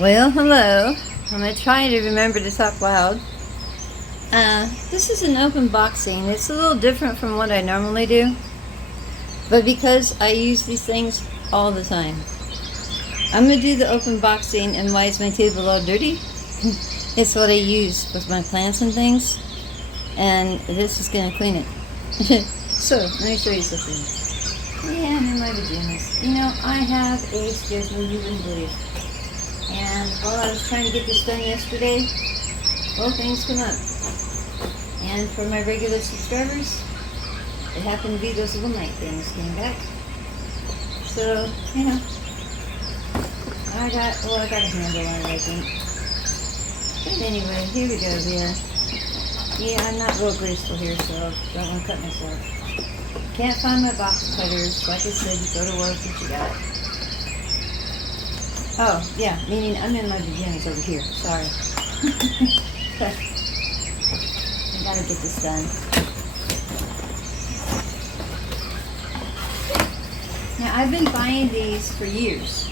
Well, hello. I'm going to try to remember to talk loud. This is an open boxing. It's a little different from what I normally do, but because I use these things all the time, I'm going to do the open boxing. And why is my table all dirty? It's what I use with my plants and things, and this is going to clean it. So, let me show you something. Yeah, I'm in my pajamas. You know, I have a schedule you wouldn't believe. And while I was trying to get this done yesterday, well, things come up. And for my regular subscribers, it happened to be those little night things came back. So, you know, I got a handle on it, I think. But anyway, here we go, yeah, I'm not real graceful here, so don't want to cut myself. Can't find my box cutters. Like I said, you go to work, what you got. Oh, yeah, meaning I'm in my pajamas over here. Sorry. I gotta get this done. Now, I've been buying these for years.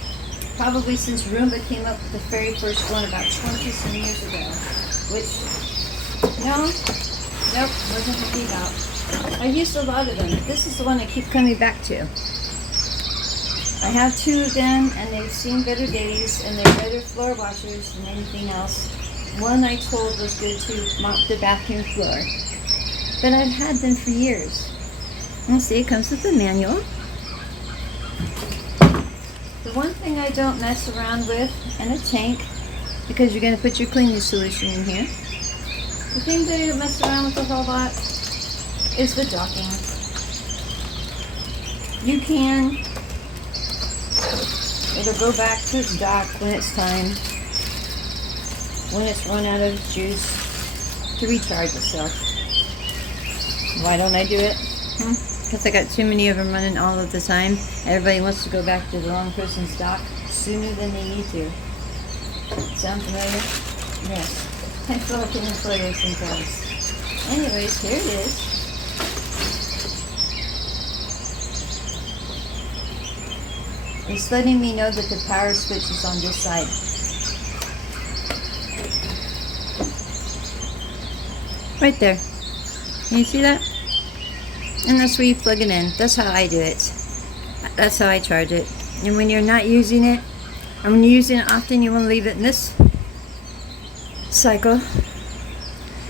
Probably since Roomba came up with the very first one about 20-some years ago. Which, nope, wasn't happy about. I've used a lot of them, but this is the one I keep coming back to. I have 2 of them, and they've seen better days, and they're better floor washers than anything else. One I told was good to mop the bathroom floor. But I've had them for years. And see, it comes with a manual. The one thing I don't mess around with, and a tank, because you're going to put your cleaning solution in here. The thing that I don't mess around with a whole lot is the docking. You can... It'll go back to its dock when it's time, when it's run out of juice to recharge itself. Why don't I do it? Because I got too many of them running all of the time. Everybody wants to go back to the wrong person's dock sooner than they need to. Sound familiar? Yes. I feel like an employer sometimes. Anyways, here it is. It's letting me know that the power switch is on this side. Right there. Can you see that? And that's where you plug it in. That's how I do it. That's how I charge it. And when you're not using it, and when you're using it often, you want to leave it in this cycle,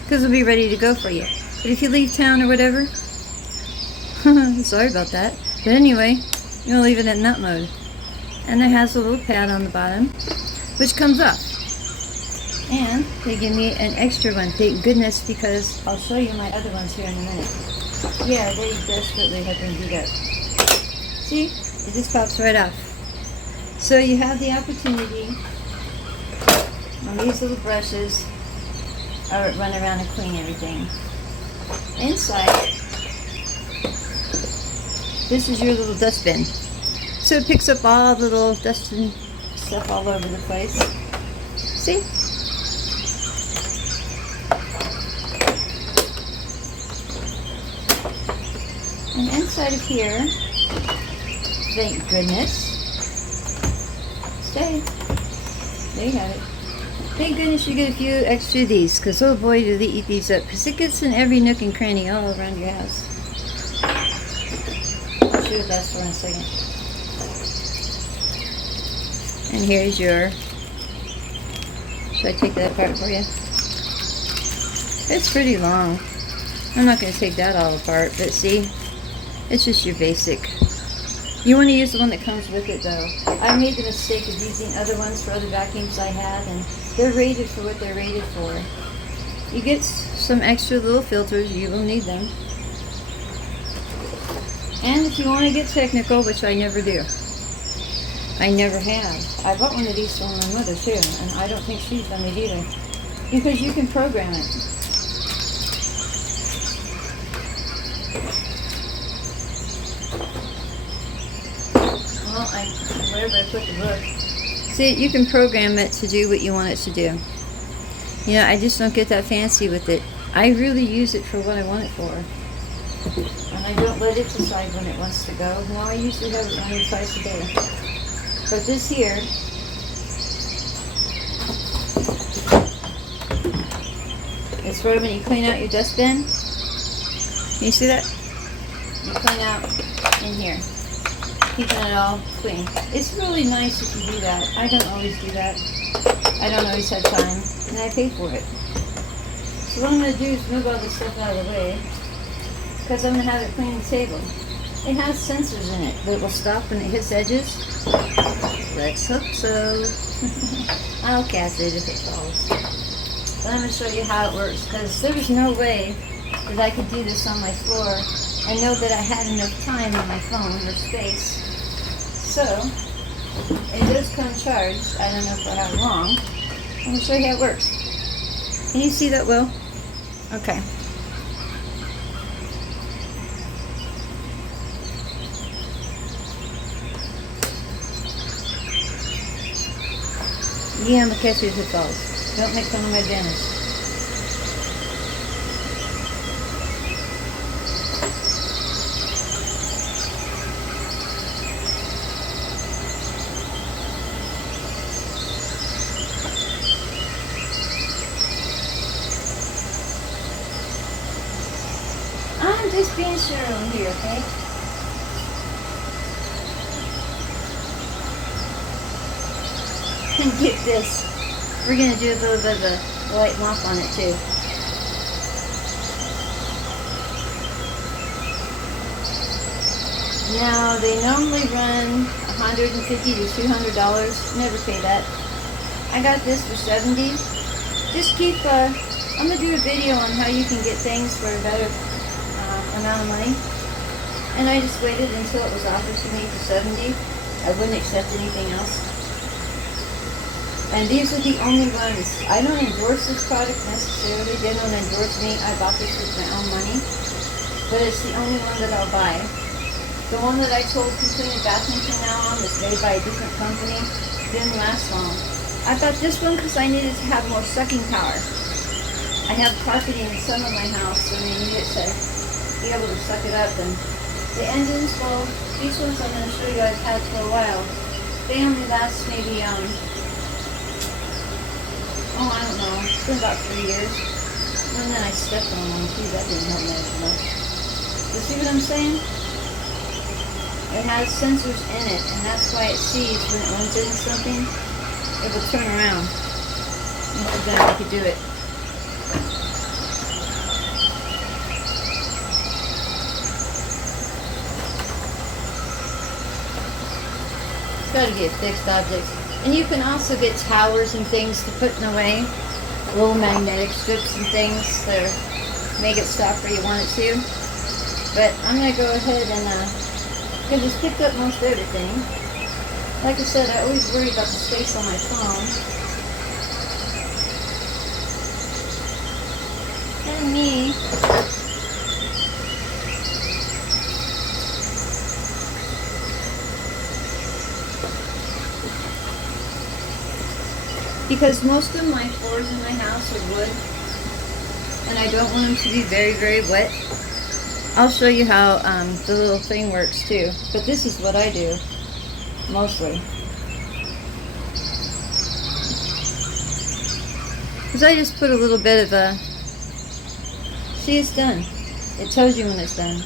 because it'll be ready to go for you. But if you leave town or whatever, sorry about that. But anyway, you'll leave it in that mode. And it has a little pad on the bottom, which comes up. And they give me an extra one, thank goodness, because I'll show you my other ones here in a minute. Yeah, they desperately have been beat up. See? It just pops right off. So you have the opportunity on these little brushes, I would run around and clean everything. Inside, this is your little dustbin. So it picks up all the little dust and stuff all over the place. See? And inside of here, thank goodness, stay. There you have it. Thank goodness you get a few extra of these, because oh boy do they eat these up, because it gets in every nook and cranny all around your house. I'll show you what that's for in a second. And here's your, should I take that apart for you? It's pretty long. I'm not going to take that all apart, but see, it's just your basic. You want to use the one that comes with it though. I made the mistake of using other ones for other vacuums I had, and they're rated for what they're rated for. You get some extra little filters, you will need them. And if you want to get technical, which I never do. I never have. I bought one of these from my mother too, and I don't think she's done it either. Because you can program it. Well, wherever I put the book. See, you can program it to do what you want it to do. You know, I just don't get that fancy with it. I really use it for what I want it for. And I don't let it decide when it wants to go. No, I usually have it running twice a day. But this here This rub and you clean out your dustbin. Can you see that? You clean out in here, keeping it all clean. It's really nice if you do that. I don't always do that. I don't always have time, and I pay for it. So what I'm going to do is move all this stuff out of the way, because I'm going to have it clean the table. It has sensors in it that will stop when it hits edges. Let's hope so. I'll catch it if it falls. But I'm going to show you how it works, because there was no way that I could do this on my floor and know that I had enough time on my phone or space. So, it does come charged. I don't know for how long. I'm going to show you how it works. Can you see that, Will? Okay. Yeah, I'm going to catch it if it falls. Don't make fun of my dentist. I'm just being Cheryl here, okay? And get this. We're going to do a little bit of a light mop on it too. Now, they normally run $150 to $200. Never pay that. I got this for $70. Just keep, I'm going to do a video on how you can get things for a better amount of money. And I just waited until it was offered to me for $70. I wouldn't accept anything else. And these are the only ones. I don't endorse this product necessarily. They don't endorse me. I bought this with my own money. But it's the only one that I'll buy. The one that I told to clean the bathroom from now on was made by a different company. Didn't last long. I bought this one because I needed to have more sucking power. I have carpeting in some of my house and I need it to be able to suck it up. And the engines, well, these ones I'm going to show you I've had for a while. They only last maybe, I don't know, it's been about 3 years. And then I stepped on one too, that didn't help me as much. You see what I'm saying? It has sensors in it, and that's why it sees when it runs into something, it will turn around. And then I could do it. It's got to get fixed objects. And you can also get towers and things to put in the way. Little magnetic strips and things that make it stop where you want it to. But I'm going to go ahead and, because it's picked up most everything. Like I said, I always worry about the space on my phone. And me. Because most of my floors in my house are wood, and I don't want them to be very, very wet. I'll show you how the little thing works too. But this is what I do, mostly. Because I just put a little bit of a... See, it's done. It tells you when it's done.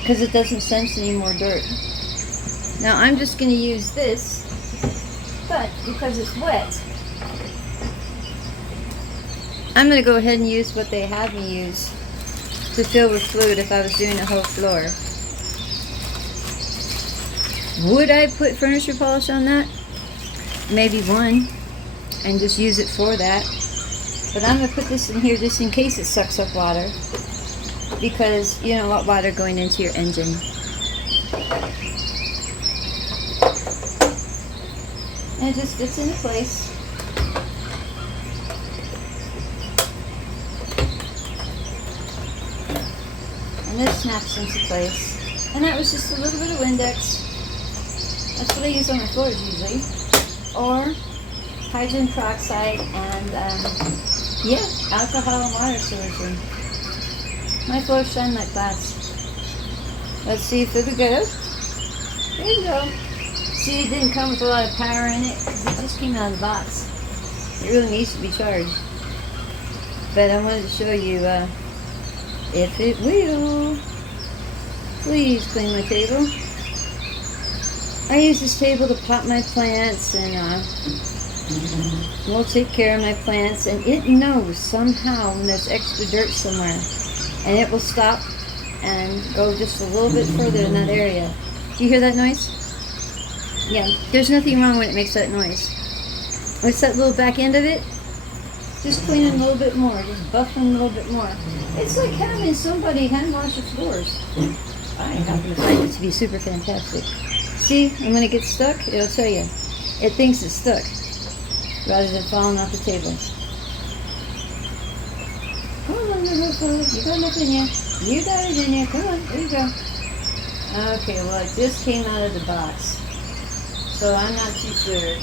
Because it doesn't sense any more dirt. Now I'm just going to use this, but because it's wet, I'm going to go ahead and use what they have me use to fill with fluid if I was doing a whole floor. Would I put furniture polish on that? Maybe one, and just use it for that. But I'm going to put this in here just in case it sucks up water, because you don't want water going into your engine. And it just fits into place. And this snaps into place. And that was just a little bit of Windex. That's what I use on my floors usually. Or hydrogen peroxide and alcohol and water solution. My floors shine like glass. Let's see if it'll go. There you go. See, it didn't come with a lot of power in it because it just came out of the box. It really needs to be charged. But I wanted to show you, if it will, please clean my table. I use this table to pot my plants, and we'll take care of my plants, and it knows somehow when there's extra dirt somewhere, and it will stop and go just a little bit further in that area. Do you hear that noise? Yeah, there's nothing wrong when it makes that noise. What's that little back end of it? Just cleaning a little bit more, just buffing a little bit more. It's like having somebody hand wash your floors. I happen to find it to be super fantastic. See, and when it gets stuck, it'll tell you. It thinks it's stuck, rather than falling off the table. Come on, little fool. You got enough in you. You got it in you. Come on, there you go. Okay, well, it just came out of the box, so I'm not too sure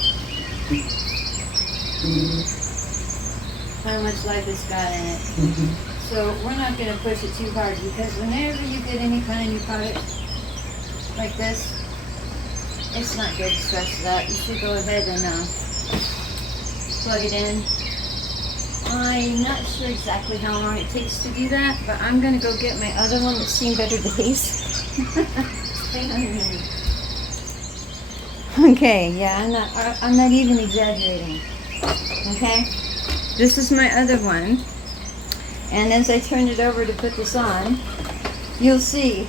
how much life it's got in it. So we're not going to push it too hard, because whenever you get any kind of new product like this, it's not good to stress that. You should go ahead and plug it in. I'm not sure exactly how long it takes to do that, but I'm going to go get my other one that's seen better days. Hang on a minute. Okay, yeah, I'm not even exaggerating. Okay? This is my other one, and as I turn it over to put this on, you'll see.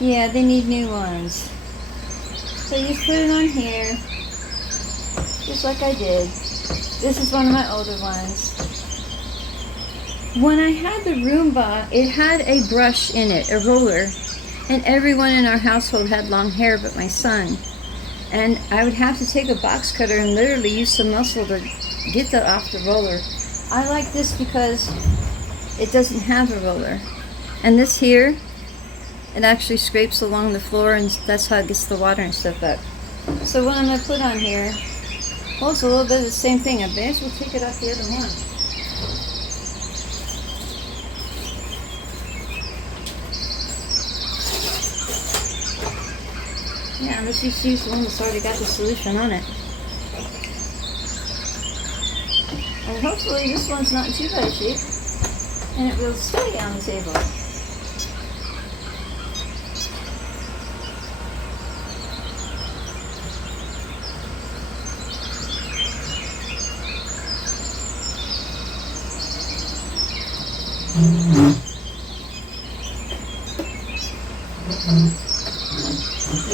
Yeah, they need new ones. So you just put it on here, just like I did. This is one of my older ones. When I had the Roomba, it had a brush in it, a roller, and everyone in our household had long hair but my son. And I would have to take a box cutter and literally use some muscle to get that off the roller. I like this because it doesn't have a roller. And this here, it actually scrapes along the floor, and that's how it gets the water and stuff up. So what I'm going to put on here, well, it's a little bit of the same thing. I may as well take it off the other one. Yeah, let's just use the one that's already got the solution on it. And hopefully this one's not in too bad shape, and it will stay on the table.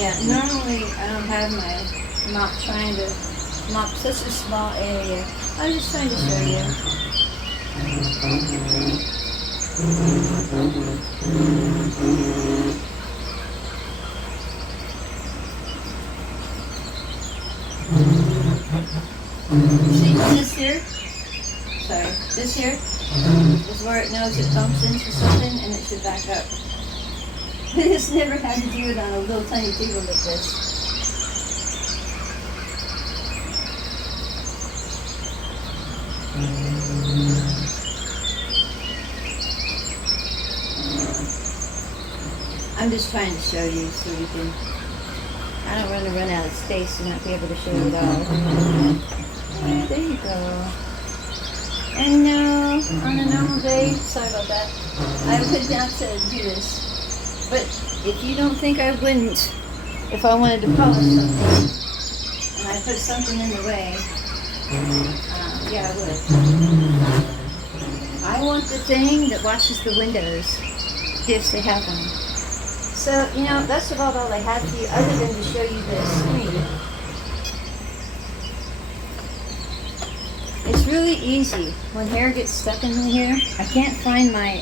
Yeah, normally I don't have my mop trying to mop such a small area. I'm just trying to show you. See this here? Sorry, this here is where it knows it bumps into something and it should back up. I just never had to do it on a little tiny table like this. I'm just trying to show you so we can, I don't want to run out of space and not be able to show it all. There you go. And no, on a normal day, sorry about that, I would not to do this. But if you don't think I wouldn't, if I wanted to polish something, and I put something in the way, yeah, I would. I want the thing that washes the windows, if they have them. So, you know, that's about all I had for you, other than to show you this screen. It's really easy. When hair gets stuck in here, I can't find my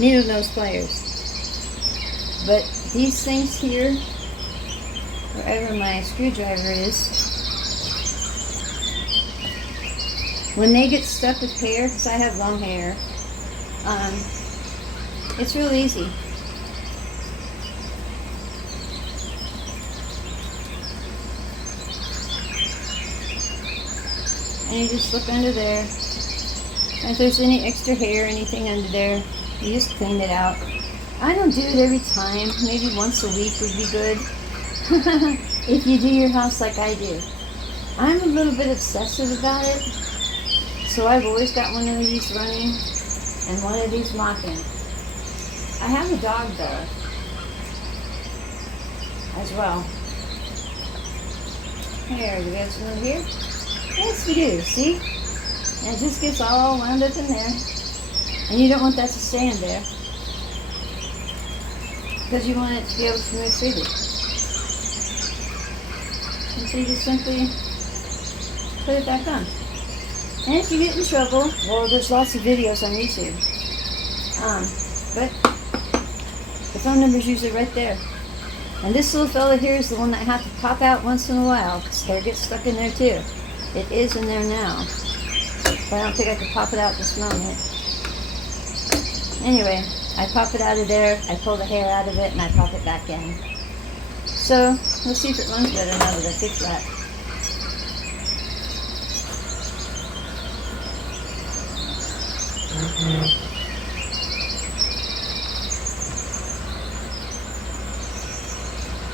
needle nose pliers. But these things here, wherever my screwdriver is, when they get stuck with hair, because I have long hair, it's real easy. And you just look under there. And if there's any extra hair or anything under there, you just clean it out. I don't do it every time. Maybe once a week would be good. If you do your house like I do. I'm a little bit obsessive about it. So I've always got one of these running and one of these mopping. I have a dog though, as well. Here, we got some over here. Yes, we do, see? And it just gets all wound up in there. And you don't want that to stand there, because you want it to be able to move freely. And so you just simply put it back on. And if you get in trouble, well, there's lots of videos on YouTube. But the phone number's usually right there. And this little fella here is the one that I have to pop out once in a while, because hair gets stuck in there too. It is in there now, but I don't think I could pop it out this moment. Anyway, I pop it out of there, I pull the hair out of it, and I pop it back in. So, let's see if it runs better now that I fixed that.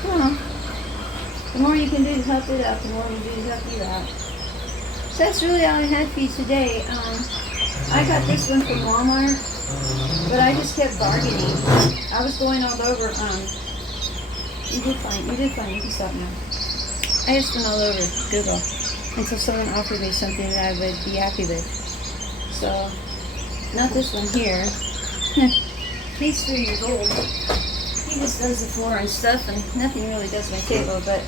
Well, the more you can do to help it out, the more you do to help you out. So that's really all I had for you today. I got this one from Walmart, but I just kept bargaining. I was going all over. You did fine. You can stop now. I just went all over Google until someone offered me something that I would be happy with. So, not this one here. He's 3 years old. He just does the floor and stuff, and nothing really does my table, but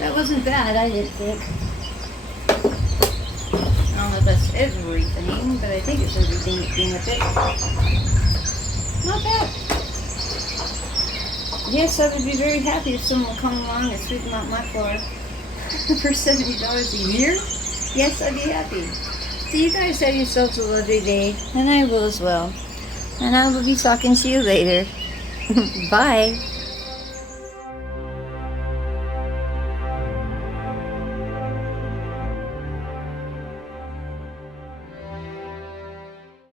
that wasn't bad, I didn't think. I don't know if that's everything, but I think it's everything that came with it. Not bad. Yes, I would be very happy if someone would come along and sweep out my floor for $70 a year. Yes, I'd be happy. So you guys have yourselves a lovely day, and I will as well. And I will be talking to you later. Bye.